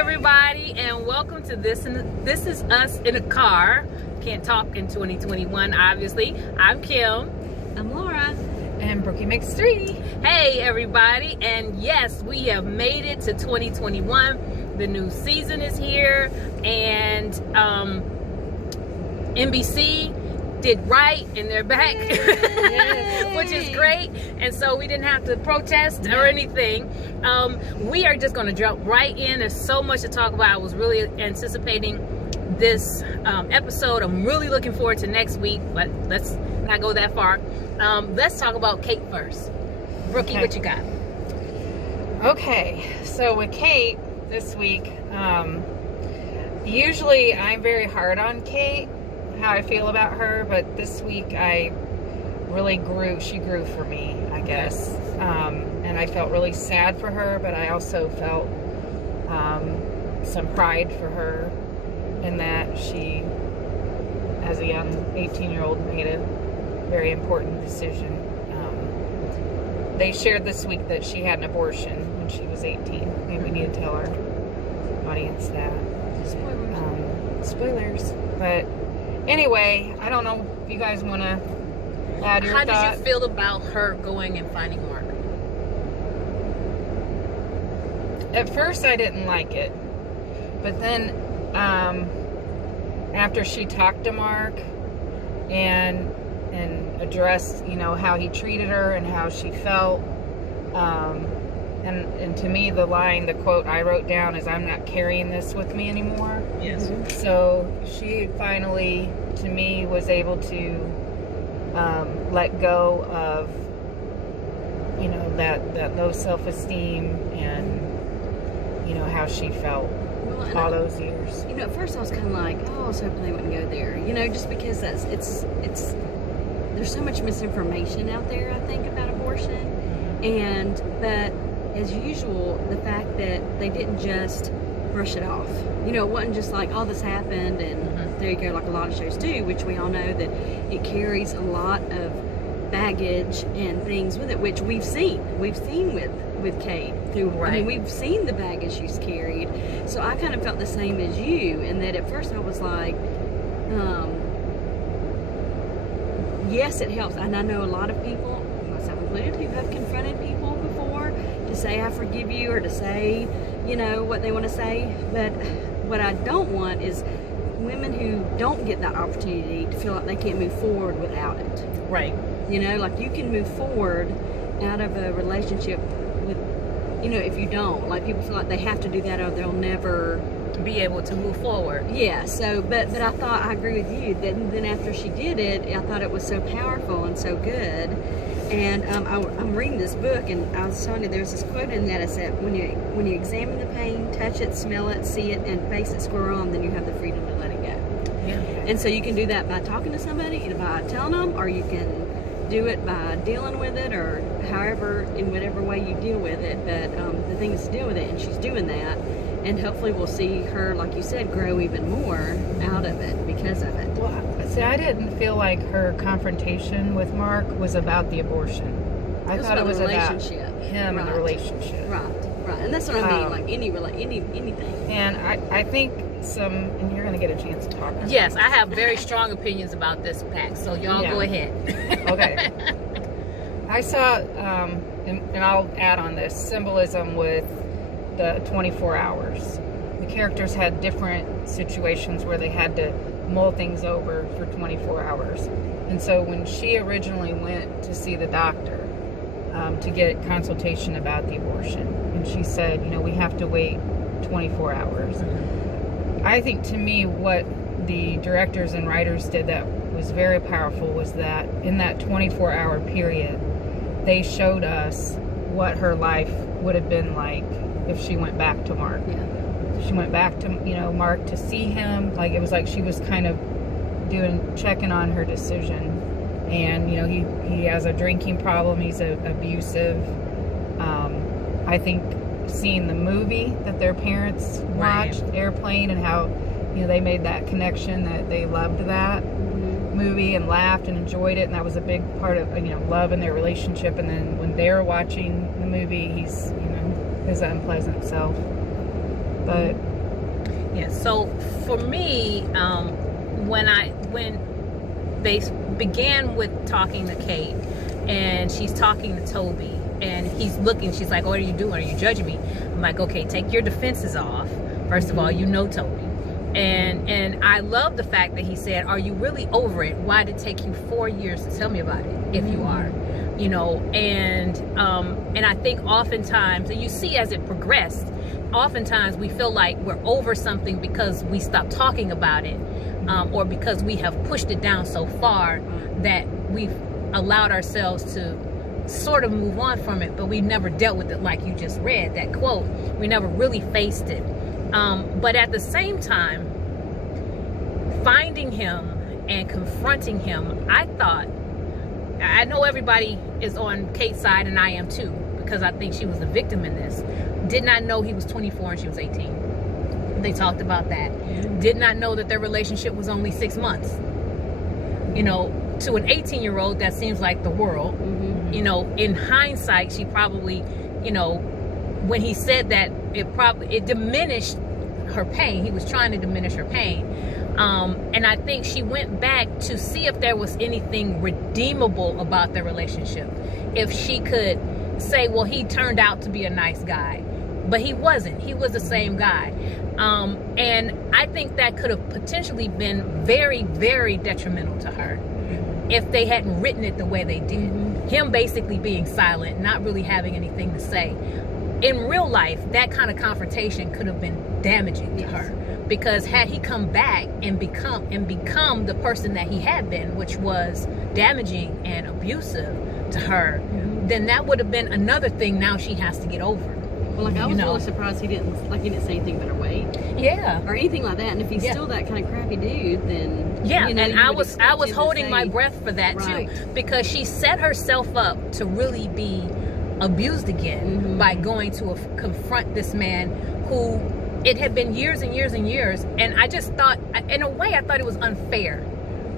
everybody, and welcome to This Is Us in a Car. Can't talk in 2021, obviously. I'm Kim. I'm Laura. And Brookie makes 3. Hey everybody, and yes, we have made it to 2021. The new season is here, and NBC did right, and they're back. Yes. Which is great, and so we didn't have to protest or anything. We are just going to jump right in. There's so much to talk about. I was really anticipating this episode. I'm really looking forward to next week, but let's not go that far. Let's talk about Kate first. Brookie, Okay. what you got? Okay, so with Kate this week, usually I'm very hard on Kate, how I feel about her, but this week I really she grew for me, I guess. And I felt really sad for her, but I also felt some pride for her in that she, as a young 18-year-old, made a very important decision. They shared this week that she had an abortion when she was 18. Maybe we need to tell our audience that. Spoilers. But anyway, I don't know if you guys want to add your How thought. did you feel about her going and finding Mark? At first, I didn't like it. But then, after she talked to Mark and addressed, how he treated her and how she felt, and to me, the quote I wrote down is, "I'm not carrying this with me anymore." Yes. So she finally, to me, was able to let go of, that low self-esteem and, how she felt all those years. At first I was kind of like, oh, I was hoping they wouldn't go there. Just because it's there's so much misinformation out there, I think, about abortion. But as usual, the fact that they didn't just brush it off. It wasn't just like, oh, this happened and there you go, like a lot of shows do, which we all know that it carries a lot of baggage and things with it, which we've seen with Kate through. Right. I mean, we've seen the baggage she's carried. So I kind of felt the same as you, in that at first I was like, yes, it helps. And I know a lot of people, myself included, who have confronted people before to say I forgive you, or to say, what they want to say. But what I don't want is women who don't get that opportunity to feel like they can't move forward without it. Right. Like you can move forward out of a relationship with, if you don't. Like people feel like they have to do that or they'll never Be able to move forward. Yeah, so, but I thought, I agree with you, that then after she did it, I thought it was so powerful and so good. And I'm reading this book, and I was telling you, there's this quote in that. It said, when you examine the pain, touch it, smell it, see it, and face it square on, then you have the freedom to let it go. Yeah. And so you can do that by talking to somebody, by telling them, or you can do it by dealing with it, or however, in whatever way you deal with it. But the thing is to deal with it, and she's doing that. And hopefully we'll see her, like you said, grow even more out of it because of it. Well, see, I didn't feel like her confrontation with Mark was about the abortion. I thought it was about him and the relationship. Right. And that's what I mean, like anything. And I think and you're going to get a chance to talk. Yes, I have very strong opinions about this pack, so y'all go ahead. Okay. I saw, and I'll add on this, symbolism with the 24 hours. The characters had different situations where they had to mull things over for 24 hours. And so when she originally went to see the doctor to get consultation about the abortion, and she said, we have to wait 24 hours. I think, to me, what the directors and writers did that was very powerful was that in that 24-hour period, they showed us what her life would have been like if she went back to Mark. Yeah. She went back to, Mark to see him. Like, it was like she was kind of checking on her decision. And, he has a drinking problem. He's abusive. I think seeing the movie that their parents watched, Airplane, and how, they made that connection, that they loved that movie and laughed and enjoyed it. And that was a big part of, love in their relationship. And then when they're watching the movie, he's, his unpleasant self. But Yeah. So for me, when they began with talking to Kate, and she's talking to Toby, and he's looking, she's like, "What are you doing? Are you judging me?" I'm like, "Okay, take your defenses off. First of all, you know Toby." And I love the fact that he said, "Are you really over it? Why did it take you 4 years to tell me about it if you are?" You know, and I think oftentimes, and you see as it progressed, oftentimes we feel like we're over something because we stopped talking about it, or because we have pushed it down so far that we've allowed ourselves to sort of move on from it, but we never dealt with it. Like you just read that quote, we never really faced it. But at the same time, finding him and confronting him, I know everybody is on Kate's side, and I am too, because I think she was the victim in this. Did not know he was 24 and she was 18. They talked about that. Did not know that their relationship was only 6 months. You know, to an 18-year-old, that seems like the world. You know, in hindsight, she probably, you know, when he said that, it diminished her pain. He was trying to diminish her pain. And I think she went back to see if there was anything redeemable about their relationship. If she could say, well, he turned out to be a nice guy, but he wasn't. He was the same guy. And I think that could have potentially been very, very detrimental to her if they hadn't written it the way they did. Him basically being silent, not really having anything to say. In real life, that kind of confrontation could have been damaging to her, because had he come back and become the person that he had been, which was damaging and abusive to her, then that would have been another thing now she has to get over. Well, like I was really surprised he didn't say anything about her weight. Yeah. Or anything like that. And if he's still that kind of crappy dude, then you know, and I was holding my breath for that too, because she set herself up to really be abused again by going to confront this man who it had been years and years and years. And I just thought, in a way, I thought it was unfair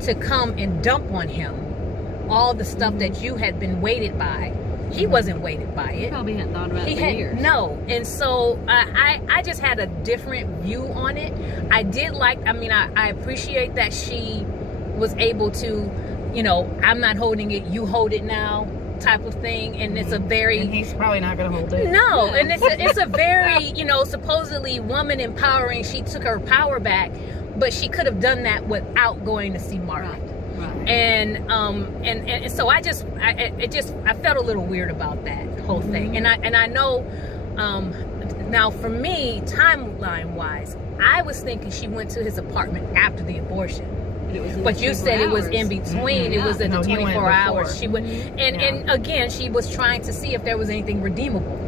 to come and dump on him all the stuff that you had been weighted by. He wasn't weighted by it. He probably hadn't thought about it for years. No. And so I just had a different view on it. I did like, I appreciate that she was able to, you know, I'm not holding it, you hold it now type of thing. And it's a very... And he's probably not going to hold it. No. And it's a very, you know, supposedly woman empowering. She took her power back, but she could have done that without going to see Mark. Right. And so I felt a little weird about that whole thing. And I know, now for me, timeline wise, I was thinking she went to his apartment after the abortion. But you said it was in between. It was at the 24 hours. She went, and again, she was trying to see if there was anything redeemable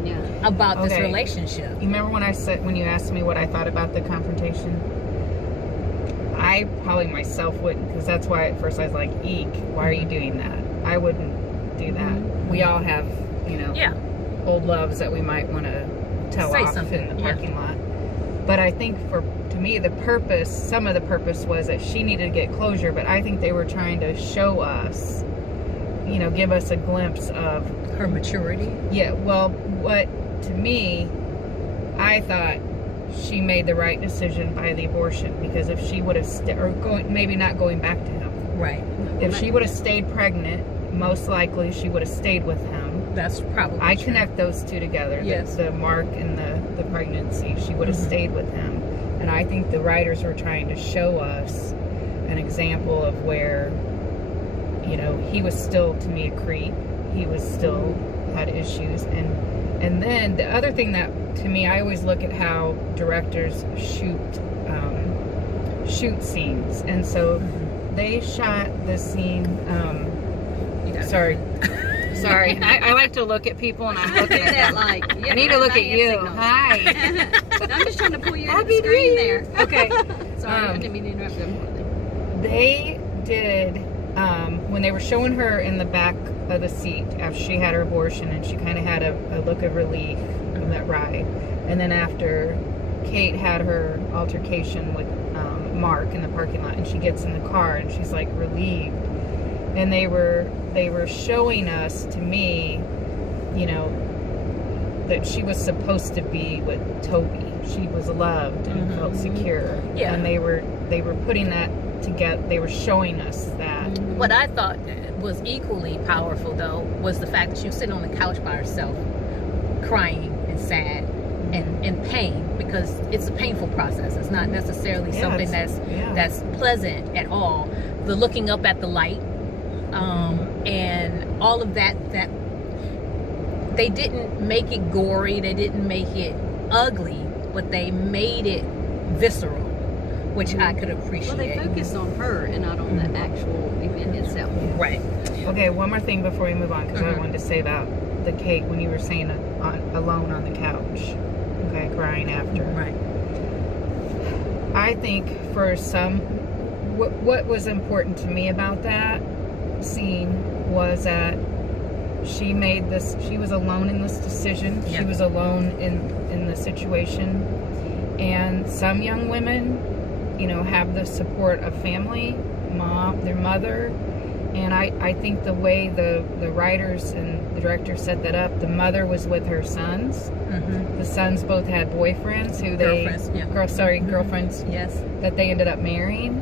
about this relationship. You remember when you asked me what I thought about the confrontation? I probably myself wouldn't, because that's why at first I was like, eek, why are you doing that? I wouldn't do that. We all have, you know, old loves that we might want to tell off in the parking lot. But I think to me, some of the purpose was that she needed to get closure, but I think they were trying to show us, you know, give us a glimpse of her maturity. Yeah, well, to me, I thought she made the right decision by the abortion, because if she would have maybe not going back to him. Right. If she would have stayed pregnant, most likely she would have stayed with him. That's probably I true. Connect those two together. Yes. The Mark and the pregnancy. She would have stayed with him. And I think the writers were trying to show us an example of where, you know, he was still, to me, a creep. He was still had issues. And then the other thing that, to me, I always look at how directors shoot scenes. And so they shot the scene, sorry, I like to look at people, and I'm looking at them. I need to look at you. Signals. Hi. I'm just trying to pull you into Happy the screen dream. there. Okay. Sorry, I didn't mean to interrupt them. They did, when they were showing her in the back of the seat after she had her abortion, and she kind of had a look of relief from that ride. And then after Kate had her altercation with Mark in the parking lot, and she gets in the car and she's like relieved. And they were showing us, to me, you know, that she was supposed to be with Toby. She was loved and felt secure. Yeah. And they were putting that together. They were showing us that. What I thought was equally powerful, though, was the fact that she was sitting on the couch by herself, crying and sad and in pain, because it's a painful process. It's not necessarily something that's pleasant at all. The looking up at the light, and all of that they didn't make it gory, they didn't make it ugly, but they made it visceral, which I could appreciate. Well, they focused on her and not on the actual event itself. Right. Okay, one more thing before we move on, because I wanted to say about the Kate when you were saying alone on the couch, okay, crying after. Right. I think for some, what was important to me about that scene was that she was alone in this decision. Yeah. She was alone in the situation. And some young women, have the support of family, mom, their mother. And I think the way the writers and the director set that up, the mother was with her sons. The sons both had boyfriends girlfriends Yes. that they ended up marrying.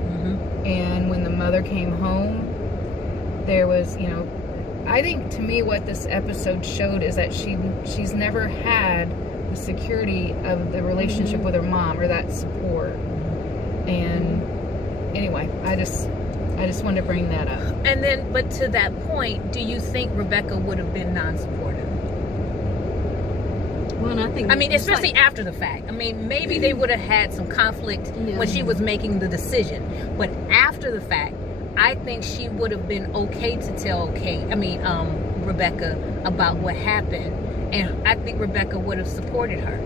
And when the mother came home, there was, I think to me what this episode showed is that she's never had the security of the relationship with her mom or that support. And anyway, I just wanted to bring that up. And then, but to that point, do you think Rebecca would have been non-supportive? Well, and I think, especially after the fact. Maybe they would have had some conflict when she was making the decision. But after the fact, I think she would have been okay to tell Rebecca about what happened. And I think Rebecca would have supported her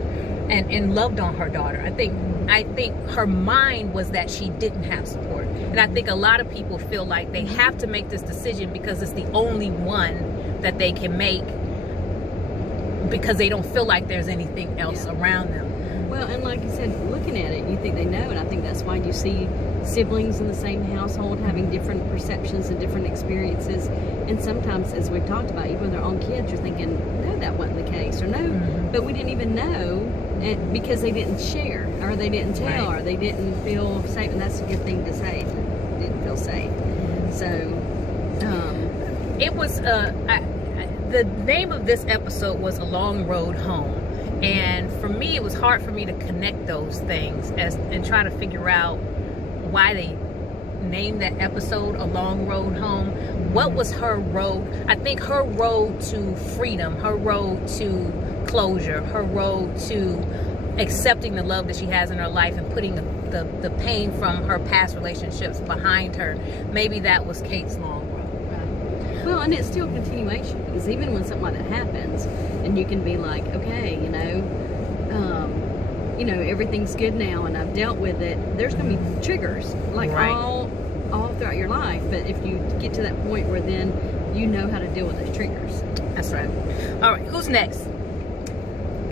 and loved on her daughter. I think her mind was that she didn't have support. And I think a lot of people feel like they have to make this decision because it's the only one that they can make, because they don't feel like there's anything else around them. Well, and like you said, looking at it, you think they know, and I think that's why you see siblings in the same household having different perceptions and different experiences. And sometimes, as we've talked about, even with their own kids, you're thinking, no, that wasn't the case, or no, but we didn't even know because they didn't share, or they didn't tell, or they didn't feel safe. And that's a good thing to say, didn't feel safe. So, it was, the name of this episode was A Long Road Home. And for me, it was hard for me to connect those things and try to figure out why they named that episode A Long Road Home. What was her road? I think her road to freedom, her road to closure, her road to accepting the love that she has in her life and putting the pain from her past relationships behind her. Maybe that was Kate's long road. Well, and it's still a continuation, because even when something like that happens, and you can be like, okay, everything's good now, and I've dealt with it. There's going to be triggers, like all throughout your life. But if you get to that point where then you know how to deal with those triggers. That's right. All right, who's next?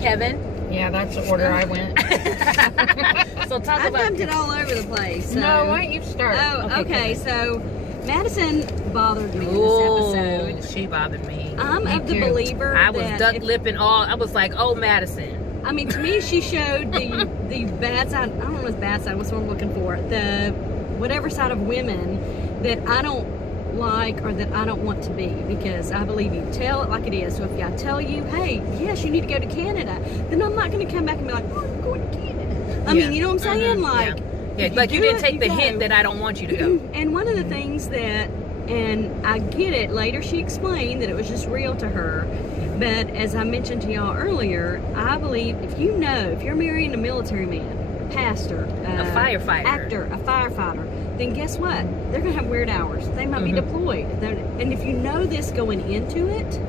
Kevin? Yeah, that's the order I went. So talk I about. dumped it all over the place. So. No, why don't you start? Oh, okay. Kevin. So Madison bothered me in Ooh, this episode. she bothered me. I'm of the too. believer I was that duck lipping all. I was like, oh, Madison. to me, she showed the bad side. I don't know what's bad side. What's what I'm looking for? The whatever side of women that I don't like or that I don't want to be, because I believe you tell it like it is. So if I tell you, hey, yes, you need to go to Canada, then I'm not going to come back and be like, oh, I'm going to Canada. I mean, you know what I'm saying? Like, yeah, like you didn't take the hint that I don't want you to go. And one of the things that, and I get it, later she explained that it was just real to her. But as I mentioned to y'all earlier, I believe if you're marrying a military man, a pastor, A firefighter. actor, a firefighter, then guess what? They're going to have weird hours. They might be deployed. And if you know this going into it,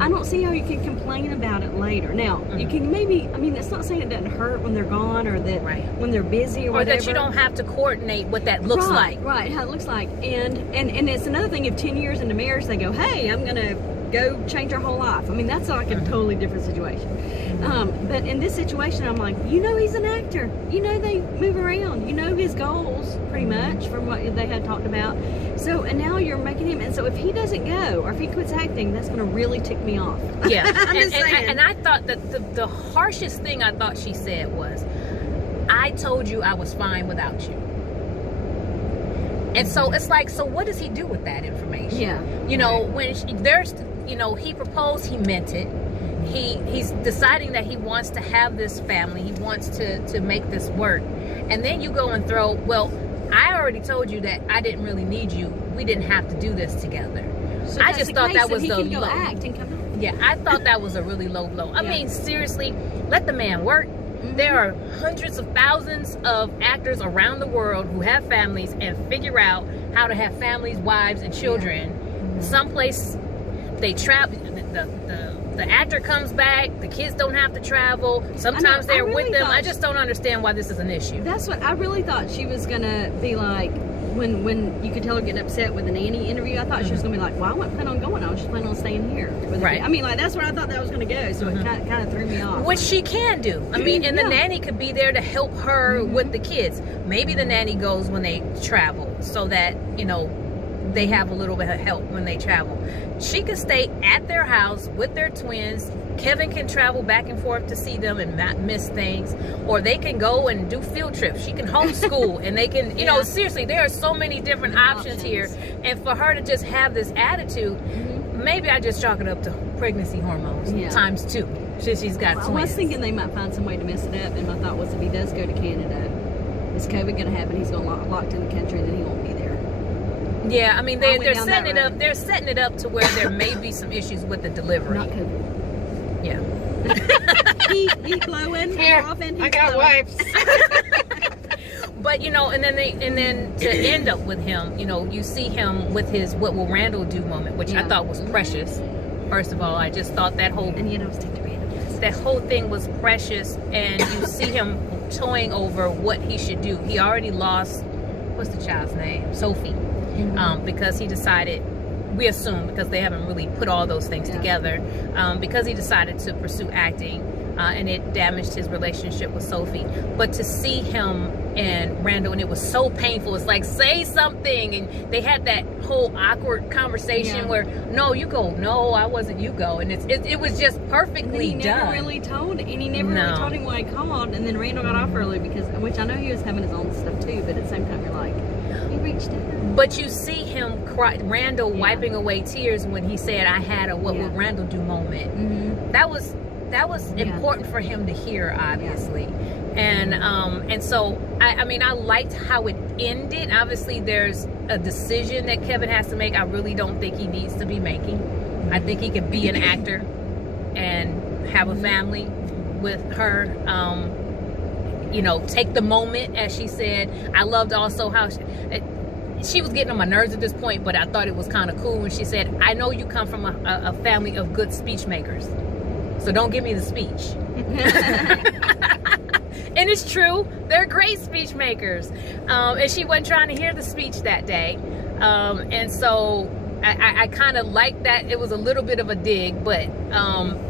I don't see how you can complain about it later. Now, you can it's not saying it doesn't hurt when they're gone, or that when they're busy or whatever. Or that you don't have to coordinate what that looks like. Right, how it looks like. And it's another thing, if 10 years into marriage they go, hey, I'm going to go change our whole life. I mean, that's like a totally different situation. But in this situation, I'm like, you know, he's an actor. You know, they move around. You know his goals pretty much from what they had talked about. So, and now you're making him. And so, if he doesn't go or if he quits acting, that's going to really tick me off. Yeah, I'm just saying. and I thought that the harshest thing I thought she said was, "I told you I was fine without you." And so it's like, so what does he do with that information? Yeah. You know, when he proposed, he meant it. He's deciding that he wants to have this family. He wants to make this work. And then you go and throw, well, I already told you that I didn't really need you. We didn't have to do this together. So I just thought that was he the can go low. act and come out. Yeah, I thought that was a really low blow. I Yeah. mean, seriously, let the man work. Mm-hmm. There are hundreds of thousands of actors around the world who have families and figure out how to have families, wives, and children. Mm-hmm. Someplace they travel. The actor comes back. The kids don't have to travel. Sometimes I they're really with them. thought I just don't understand why this is an issue. That's what I really thought she was gonna be like. When you could tell her getting upset with the nanny interview, I thought she was gonna be like, "Well, I wasn't planning on going. I was just planning on staying here." Right. I mean, like that's where I thought that was gonna go. So it kind of threw me off. Which she can do. I mean, and the Yeah. nanny could be there to help her with the kids. Maybe the nanny goes when they travel so that, you know, they have a little bit of help when they travel. She could stay at their house with their twins. Kevin can travel back and forth to see them and not miss things. Or they can go and do field trips. She can homeschool and they can, you know, Yeah. seriously, there are so many different options here. And for her to just have this attitude, maybe I just chalk it up to pregnancy hormones Yeah. times 2. Since she's got I twins. was thinking they might find some way to mess it up, and my thought was if he does go to Canada, is COVID going to happen? He's going to locked in the country, then he won't be there. Yeah, I mean I they're went down setting it that up. road. They're setting it up to where there may be some issues with the delivery. Not COVID. Yeah. He blowing. Here, Coughing, I he's got blowing. wipes. But you know, and then to end up with him, you know, you see him with his "what will Randall do" moment, which I Yeah. thought was precious. First of all, I just thought that whole And yet I was taking random. thing was precious, and you see him toying over what he should do. He already lost, what's the child's name? Sophie, because he decided. We assume because they haven't really put all those things together, because he decided to pursue acting, and it damaged his relationship with Sophie. But to see him and Randall, and it was so painful. It's like, say something, and they had that whole awkward conversation where, no, you go, no, I wasn't, you go, and it was just perfectly He never done. really told, and he never really told him why he called. And then Randall got off early because, which I know he was having his own stuff too, but at the same time you're like, he reached out. But you see him cry, Randall wiping away tears when he said, "I had a what would Randall do" moment. Mm-hmm. That was important for him to hear, obviously. And so I mean, I liked how it ended. Obviously, there's a decision that Kevin has to make. I really don't think he needs to be making. I think he could be an actor and have a family with her. You know, take the moment, as she said. I loved also how she was getting on my nerves at this point, but I thought it was kind of cool when she said, "I know you come from a family of good speech makers, so don't give me the speech." And it's true, they're great speech makers, and she wasn't trying to hear the speech that day, and so I kind of liked that. It was a little bit of a dig, but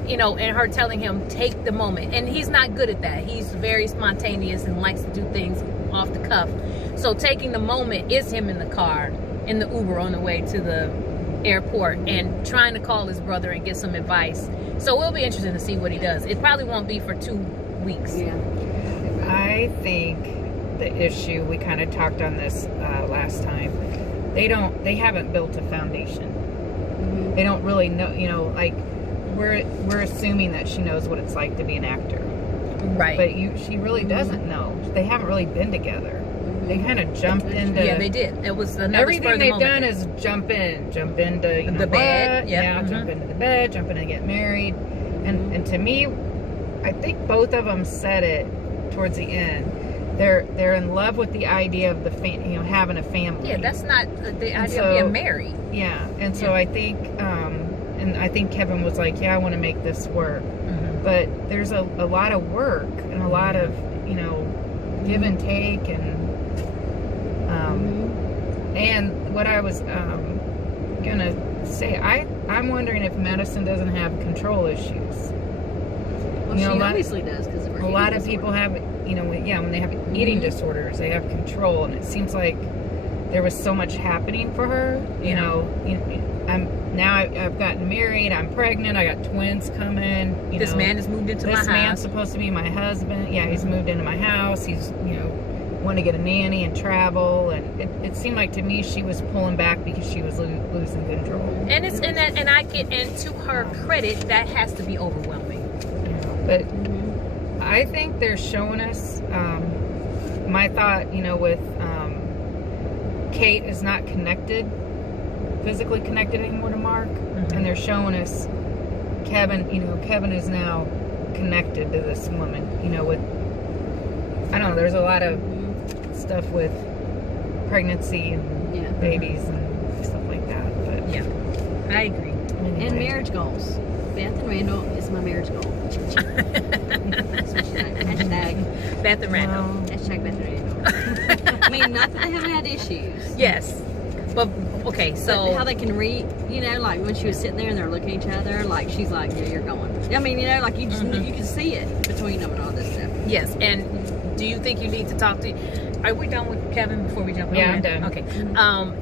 you know, and her telling him, take the moment, and he's not good at that. He's very spontaneous and likes to do things off the cuff. So taking the moment is him in the car, in the Uber on the way to the airport, and trying to call his brother and get some advice. So we'll be interested to see what he does. It probably won't be for 2 weeks. Yeah. I think the issue, we kind of talked on this last time, they haven't built a foundation. Mm-hmm. They don't really know, you know, like we're assuming that she knows what it's like to be an actor, Right. but she really doesn't know. They haven't really been together. They kind of jumped into. Yeah, they did. It was another Everything they've done is jump into you know, the bed. what? Yeah. Jump into the bed, jump in and get married, and to me, I think both of them said it towards the end. They're in love with the idea of having a family. Yeah, that's not the idea so, of being married. Yeah, and so I think, and I think Kevin was like, yeah, I want to make this work, but there's a lot of work and a lot of, you know, give and take, and what I was gonna say, I'm wondering if Madison doesn't have control issues. Well, You she know, a lot- obviously does because of her A lot eating of people disorder. have, when they have eating Mhm. disorders, they have control, and it seems like there was so much happening for her. Yeah. I've gotten married, I'm pregnant, I got twins coming. This man has moved into my This man's house. supposed to be my husband. Yeah, he's moved into my house. He's, want to get a nanny and travel, and it seemed like to me she was pulling back because she was losing control. And to her credit, that has to be overwhelming. But Mhm. I think they're showing us. My thought, with Kate is not physically connected anymore to Mark, and they're showing us Kevin. Kevin is now connected to this woman. With I don't know. There's a lot of stuff with pregnancy and Yeah. babies and stuff like that. But Yeah, I agree. anyway. And marriage goals. Beth and Randall is my marriage goal. That's what she's like. Hashtag. Beth and Randall. Well, Hashtag Beth and Randall. I mean, not that they haven't had issues. Yes, but okay. But So how they can read, like when she was sitting there and they're looking at each other, like she's like, yeah, you're going. I mean, like you just you can see it between them and all this stuff. yes, and do you think you need to talk to? Are we done with Kevin before we jump in? Yeah, I'm done. Okay.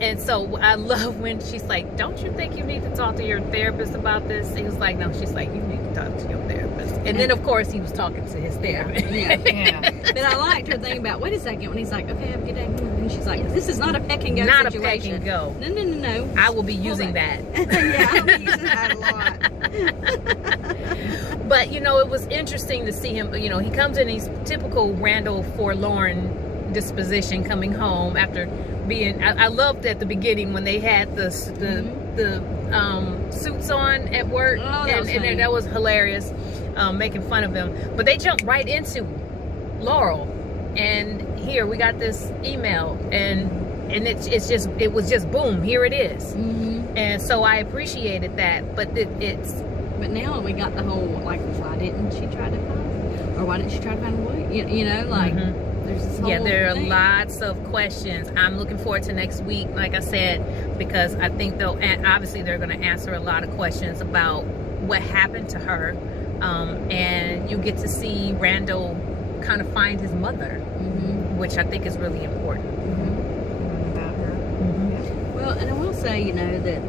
And so I love when she's like, "Don't you think you need to talk to your therapist about this?" He was like, "No." She's like, "You need to talk to your therapist." And then of course he was talking to his therapist. Yeah. yeah. But I liked her thing about, wait a second, when he's like, okay, have a good day. And she's like, this is not a peck and go Not a situation. peck and go. No. I will be Pull using that. Yeah, I'll be using that a lot. But it was interesting to see him. He comes in his typical Randall forlorn disposition, coming home after being. I loved at the beginning when they had the suits on at work, Oh, that was funny. and that was hilarious, making fun of him. But they jumped right into Laurel, and here we got this email, and it was just boom, here it is. Mm-hmm. And so I appreciated that, but it's. But now we got the whole, like, why didn't she try to find, or why didn't she try to find a way? Like, there's this whole There are thing. lots of questions. I'm looking forward to next week, like I said, because I think obviously they're going to answer a lot of questions about what happened to her, and you get to see Randall kind of find his mother, Mhm. which I think is really important. About her. Well, and I will say, that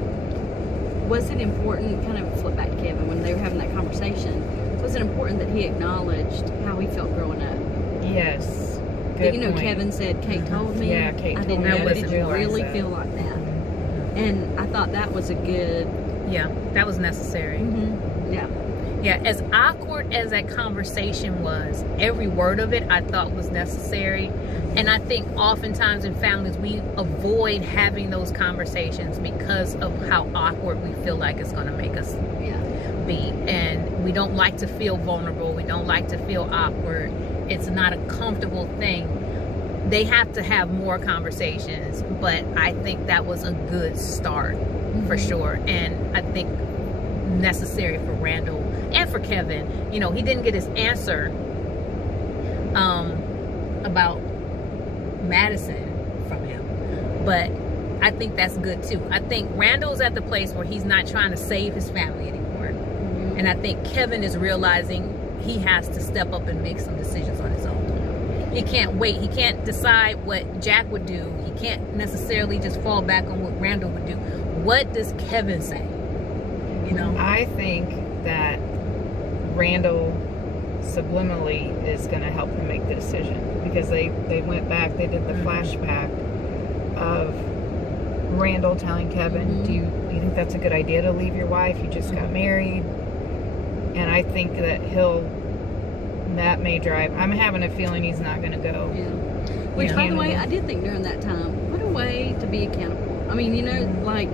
was it important, kind of flip back to Kevin, when they were having that conversation, was it important that he acknowledged how he felt growing up? Yes. That, Good point. Kevin said, Kate told me. Yeah, Kate I told didn't me. I know. wasn't Did you realize really that. feel like that? And I thought that was a good, Yeah, that was necessary. yeah. Yeah, as awkward as that conversation was, every word of it I thought was necessary. And I think oftentimes in families we avoid having those conversations because of how awkward we feel like it's going to make us Yeah. be. And we don't like to feel vulnerable. We don't like to feel awkward. It's not a comfortable thing. They have to have more conversations, but I think that was a good start for sure. And I think necessary for Randall and for Kevin. He didn't get his answer about Madison from him, but I think that's good too. I think Randall's at the place where he's not trying to save his family anymore, and I think Kevin is realizing he has to step up and make some decisions on his own. He can't wait. He can't decide what Jack would do. He can't necessarily just fall back on what Randall would do. What does Kevin say? I think that Randall subliminally is going to help him make the decision, because they went back, they did the flashback of Randall telling Kevin, do you think that's a good idea to leave your wife? You just got married. And I think that that may drive. I'm having a feeling he's not going to go. Yeah. Which, by the way, Canada. I did think during that time, what a way to be accountable. I mean, like,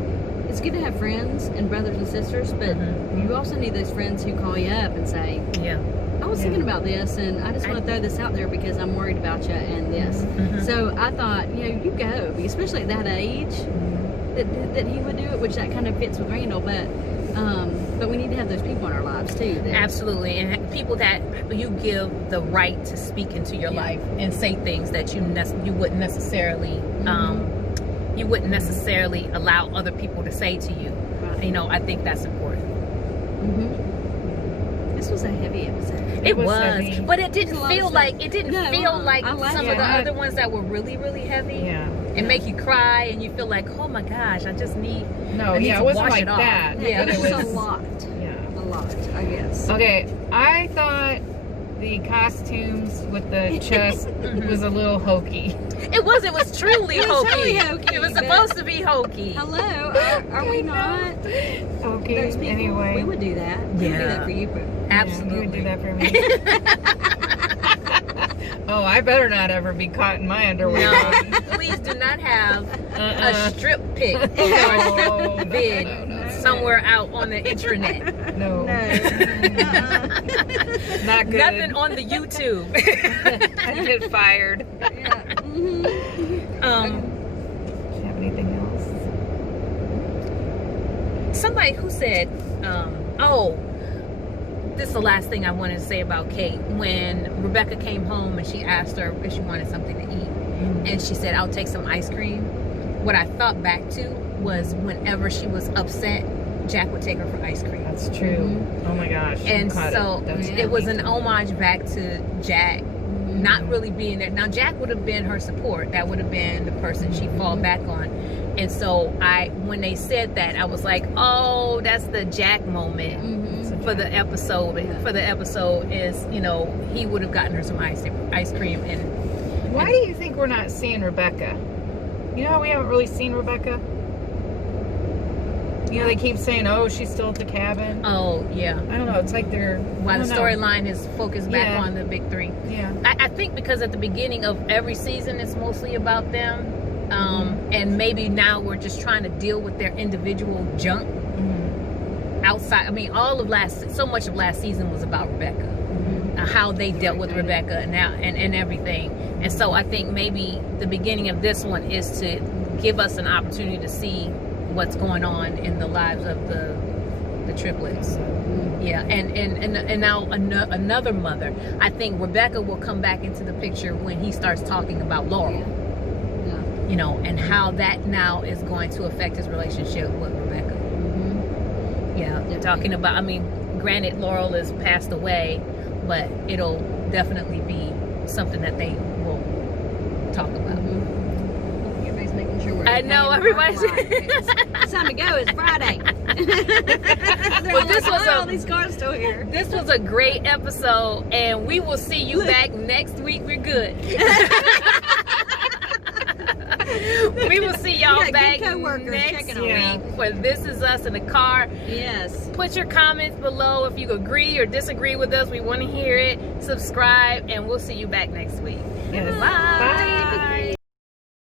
it's good to have friends and brothers and sisters, but you also need those friends who call you up and say, Yeah. I was thinking about this, and I just want to throw this out there because I'm worried about you and this. So I thought, you go, especially at that age, that he would do it, which that kind of fits with Randall, but we need to have those people in our lives too. Absolutely, and people that you give the right to speak into your life and say things that you wouldn't necessarily allow other people to say to you. Right. I think that's important. This was a heavy episode. It was was, heavy. but it didn't It's a lot of feel stuff. like I like some it. of the Yeah. other ones that were really, really heavy Yeah. and make you cry, and you feel like, oh my gosh, I just need. No, I need yeah, to it wasn't wash like it off. that. Yeah. But It it was was. a lot. Yeah. A lot, I guess. Okay, I thought the costumes with the chest was a little hokey. It was. It was truly It was hokey. totally hokey, It was but- supposed to be hokey. Hello, are we not? Okay, Those people, anyway. we would do that. We would do Yeah. that for you, but Absolutely. Yeah, you would do that for me. Oh, I better not ever be caught in my underwear. No, please do not have a strip pic or a No, strip vid no. somewhere out on the intranet. No, no. not good. Nothing on the YouTube. I get fired. Yeah. Mhm. Do you have anything else? Somebody who said, oh, this is the last thing I wanted to say about Kate. When Rebecca came home and she asked her if she wanted something to eat, and she said, I'll take some ice cream. What I thought back to was whenever she was upset, Jack would take her for ice cream. That's true. Oh my gosh. you And caught so That's it was funny. an homage back to Jack not really being there. Now Jack would have been her support. That would have been the person she'd fall back on. And so when they said that, I was like, oh, that's the Jack moment Mhm. for the episode. For the episode is, he would have gotten her some ice cream. And Why do you think we're not seeing Rebecca? You know how we haven't really seen Rebecca? You know, they keep saying, oh, she's still at the cabin. oh yeah, I don't know. It's like they're. while I the don't know. storyline is focused back Yeah. on the big three. Yeah. I think because at the beginning of every season it's mostly about them, and maybe now we're just trying to deal with their individual junk outside. I mean, so much of last season was about Rebecca, how they dealt with Rebecca and everything. And so I think maybe the beginning of this one is to give us an opportunity to see what's going on in the lives of the triplets. Yeah, and now another mother. I think Rebecca will come back into the picture when he starts talking about Laurel. Yeah. And how that now is going to affect his relationship with Rebecca. Yeah, Definitely. talking about, I mean, granted Laurel is passed away, but it'll definitely be something that they will talk about. Everybody's making sure we're. I know, everybody's- It's time to go. It's Friday. Well, this was all these cars still here. This was a great episode, and we will see you back next week. We're good. We will see y'all You got back good coworkers next checking on Yeah. week for This Is Us in the Car. Yes. Put your comments below if you agree or disagree with us. We want to hear it. Subscribe, and we'll see you back next week. Yes. Bye. Bye.